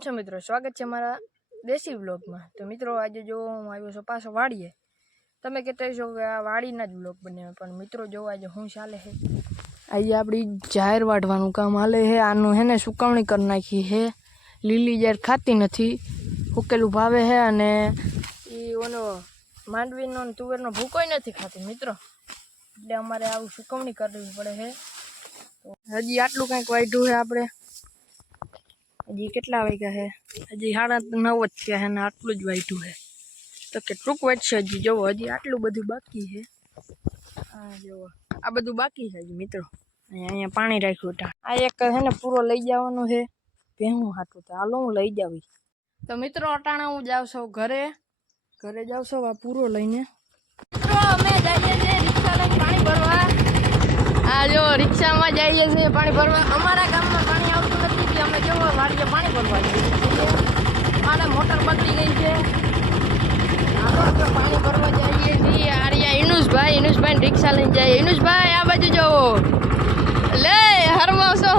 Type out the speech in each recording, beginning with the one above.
કેમ છો મિત્રો? સ્વાગત છે મારા દેશી વ્લોગમાં। તો મિત્રો આજે જો હું આવ્યો છું પાછો વાડીએ। તમે કહેતા છો કે આ વાડીના જ વ્લોગ બને, પણ મિત્રો જો આજે શું ચાલે છે, આજે આપણી જાહેર વાઢવાનું કામ હાલે છે। આનું હે ને સુકવણી કરી નાખી છે। લીલી જાહેર ખાતી નથી, હુકેલું ભાવે છે, અને એ ઓનો માંડવીનો તુવેરનો ભૂકોય નથી ખાતી મિત્રો, એટલે અમારે આવું સુકવણી કરવી પડે છે। તો હજી આટલું કંઈક વાઢ્યું છે આપણે। હજી કેટલા વાગ્યા છે? હજી 9:30 જ થયા છે ને આટલું જ વાઢ્યું છે। તો કેટલુંક વાઢશે હજી, જોવો હજી આટલું બધું બાકી છે। આ જોવો આ બધું બાકી છે હજી મિત્રો। અહીંયા પાણી રાખ્યું હતા। આ એક છે ને પૂરો લઈ જવાનું છે ભેહું હાટું, તો હાલો હું લઈ જાવી। તો મિત્રો અટાણા હું જાઉં છું ઘરે જાઉં છું આ પૂરો લઈને। મિત્રો અમે જઈએ છીએ રિક્ષા લઈને પાણી ભરવા। આ જો રિક્ષામાં જઈએ છીએ પાણી ભરવા। અમારા ગામમાં પાણી આવતું નથી કે અમે જો વાડીએ પાણી ભરવા જઈએ છીએ। મારે મોટર બગડી ગઈ છે, હાલો આપણે પાણી ભરવા જઈએ છીએ। આર્યા ઇનુસભાઈ રિક્ષા લઈને જાય। ઇનુસભાઈ આ બાજુ જોવો, લે હરમાવશો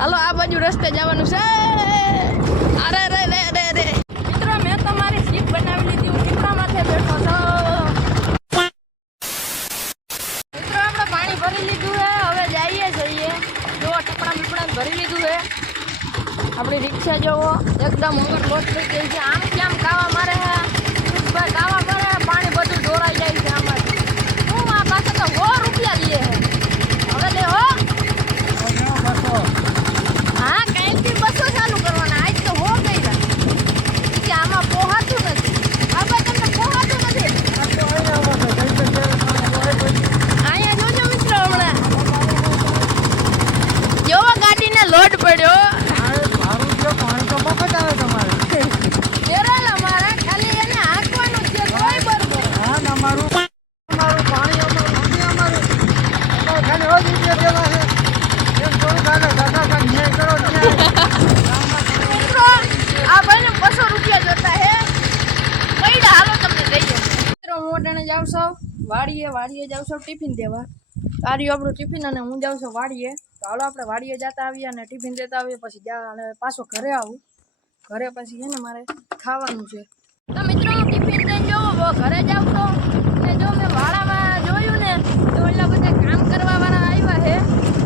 હાલો આ બાજુ રસ્તે જવાનું છે। અરે રે રે રે રે મિત્રો મેં તમારી સીટ બનાવી લીધી, હું કેટલા માથે બેઠો છો મિત્રો। આપણે પાણી ભરી લીધું છે, હવે જઈએ છીએ જો ટપડા ભરી લીધું છે। આપણી રિક્ષા જોવો એકદમ ઓવરલોડ થઈ ગઈ છે। આમ કેમ કાવા મારે છે ભાઈ, કાવા મારે પાણી બધું ઢોરાઈ જાય છે આમાંથી। હું આ પાસે તો 100 રૂપિયા લઈએ છે, હવે લે હો। હા કંઈક બી 200 ચાલુ કરવાના, આજ તો 100 કર્યા કે આમાં પોહાતું નથી। બાબા તમને પોહાતું નથી અહીંયા જોજો મિત્રો, હમણાં જોવો ગાડીને લોડ પડ્યો। વાડીએ જાવ છો ટિફિન દેવા। કાર્યું આપણું ટિફિન અને હું જાઉં છું વાડીએ। તો હાલો આપણે વાડીએ જતા આવીએ અને ટિફિન દેતા આવીએ, પછી અને પાછો ઘરે આવું। ઘરે પછી છે ને મારે ખાવાનું છે। તો મિત્રો ટિફિન લઈને જોવો ઘરે જાવ તો ને જો મેં વાડામાં જોયું ને તો ઓલા બધા કામ કરવા વાળા આવ્યા છે,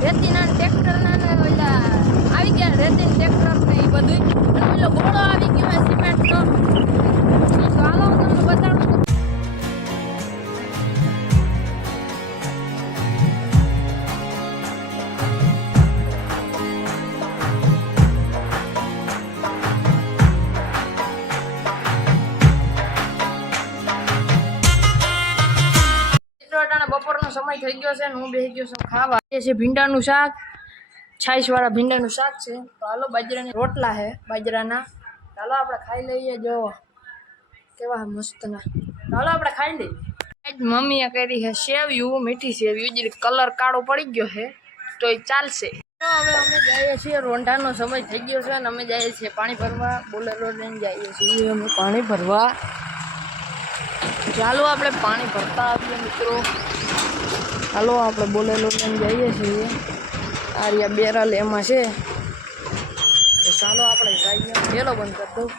રેતીના ટ્રેક્ટરના ને ઓલા આવી ગયા રેતીના ટ્રેક્ટર ને એ બધું, અને ઓલો ગોળો આવી ગયો સિમેન્ટનો। તો હાલો હું તમને બતાડું। બપોરનો સમય થઈ ગયો છે ને હું બેસી ગયો છું ખાવા। એ છે ભીંડાનું શાક, છાશવાળા ભીંડાનું શાક છે। તો હાલો બાજરાના રોટલા છે બાજરાના, ચાલો આપણે ખાઈ લઈએ। જો કેવા મસ્તના, ચાલો આપણે ખાઈ લઈએ। મમ્મીએ કરી છે સેવ્યું, મીઠી સેવ્યું, જે કલર કાળો પડી ગયો છે તો એ ચાલશે। તો હવે અમે જઈએ છીએ, રોંઢાનો સમય થઈ ગયો છે અને અમે જઈએ છીએ પાણી ભરવા। બોલેરો લઈને જઈએ છીએ અમે પાણી ભરવા। ચાલો આપણે પાણી ભરતા આવીએ મિત્રો। હાલો આપણે બોલેલો લઈને જઈએ છીએ। આર્યા બેરલ એમાં છે, તો ચાલો આપણે જઈએ। પેલો બંધ કરી દઉં।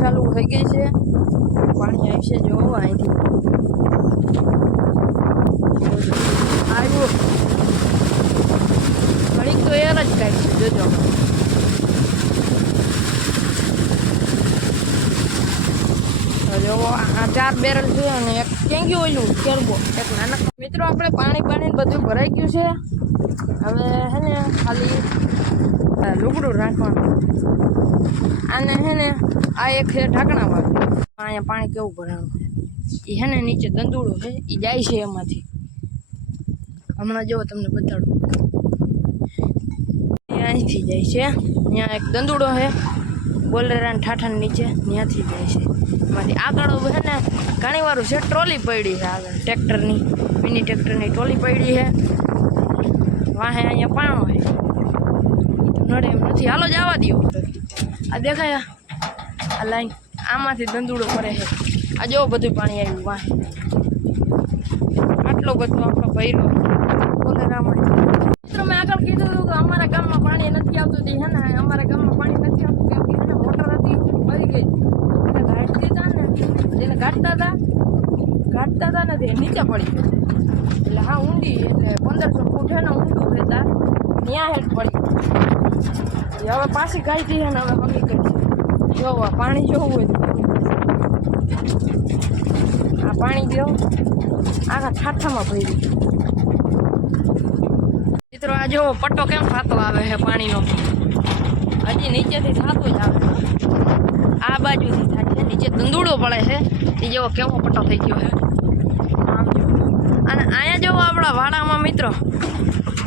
ચાલુ થઈ ગઈ છે, પાણી આવશે જો અહીંથી આવ્યું ઘડીક તો એર જ કાઢશે જોજો। જો જો આ 4 બેરલ છે અને એક કેંગ્યું ઓલું કેરબો એક નાના. મિત્રો આપણે પાણી બધું ભરાઈ ગયું છે. હવે હે ને ખાલી લુગડું રાખવાનું અને હે ને આ એક છે ઢાંકણામાં. અહીંયા પાણી કેવું ભરાણું એ હે ને નીચે દંદુડો છે એ જાય છે એમાંથી. હમણાં જો તમને બતાડું અહીંથી જાય છે. ત્યાં એક દંદુડો છે બોલેરા ઠાઠા નીચે ત્યાંથી જાય છે એમાંથી. આગળ છે ને ઘણી વાર છે ટ્રોલી પડી છે આગળ ટ્રેક્ટરની મિની ટ્રેક્ટરની ટ્રોલી પડી છે. વાહે અહીંયા પાણો છે નડે એમ નથી. હાલો જવા દો. આ દેખાય આ લાઈન આમાંથી દંદુડો કરે છે. આ જો બધું પાણી આવ્યું વાહે. આટલો બધો આપણો ભર્યો બોલેરામાં. મિત્રો મેં આગળ કીધું હતું કે અમારા ગામમાં પાણી નથી આવતું. હે ને અમારા ગામમાં પાણી નથી આવતું કેમ કે એને મોટર હતી મરી ગઈ. એને ઘાટતી હતા ને જેને ઘાટતા હતા ને તે નીચે પડી ગઈ. એટલે હા ઊંડી એટલે 1500 ફૂટ હે ને ઊંડું છે ત્યાં હેઠ પડી. હવે પાછી ગાયતી છે ને હવે મમ્મી કહે જો પાણી જોવું હોય આ પાણી જો આખા ઠાઠામાં ભર્યું. મિત્રો આ જો પટ્ટો કેમ થતો આવે છે પાણીનો. હજી નીચેથી થતો જ આવે. આ બાજુથી થાય છે નીચે દંદુડો પડે છે એ જેવો કેવો પટ્ટો થઈ ગયો છે આમ જો. અને અહીંયા જો આપણા વાડામાં મિત્રો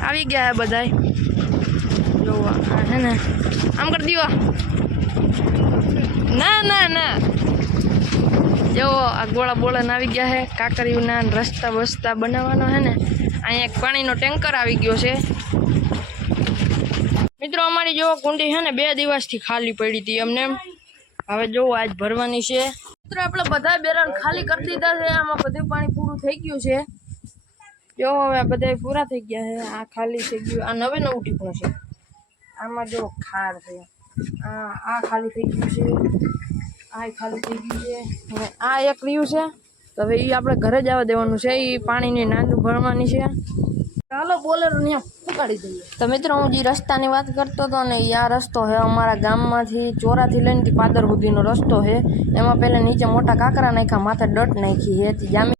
આવી ગયા બધાય જોવા હે ને આમ કરી દીવા. ના જો આ ગોળા બોળા આવી ગયા છે. કાકરીઓના રસ્તા બસ્તા બનાવવાનો છે ને. અહીંયા એક પાણીનો ટેન્કર આવી ગયો છે. મિત્રો અમારી જો કુંડી છે ને 2 દિવસથી ખાલી પડી હતી અમને. હવે જો આજ ભરવાની છે. મિત્રો આપણે બધા બેરલ ખાલી કરી દીધા છે. આમાં બધું પાણી પૂરું થઈ ગયું છે. જો હવે બધા પૂરા થઈ ગયા છે. આ ખાલી થઈ ગયું. આ નવું ટીપણું છે. આમાં જો ખાર છે. આ ખાલી થઈ ગયું છે. આ ખાલી થઈ ગયું છે. હવે આ એક રહ્યું છે તો હવે એ આપણે ઘરે જ આવવા દેવાનું છે. એ પાણીની નાનું ભરવાની છે. ચાલો બોલેરો ત્યાં ઉકાળી દઈએ. તો મિત્રો હું જે રસ્તાની વાત કરતો હતો ને આ રસ્તો છે અમારા ગામમાંથી ચોરાથી લઈને પાદર સુધીનો રસ્તો છે. એમાં પહેલાં નીચે મોટા કાંકરા નાખ્યા માથે ડટ નાખી છે. જામી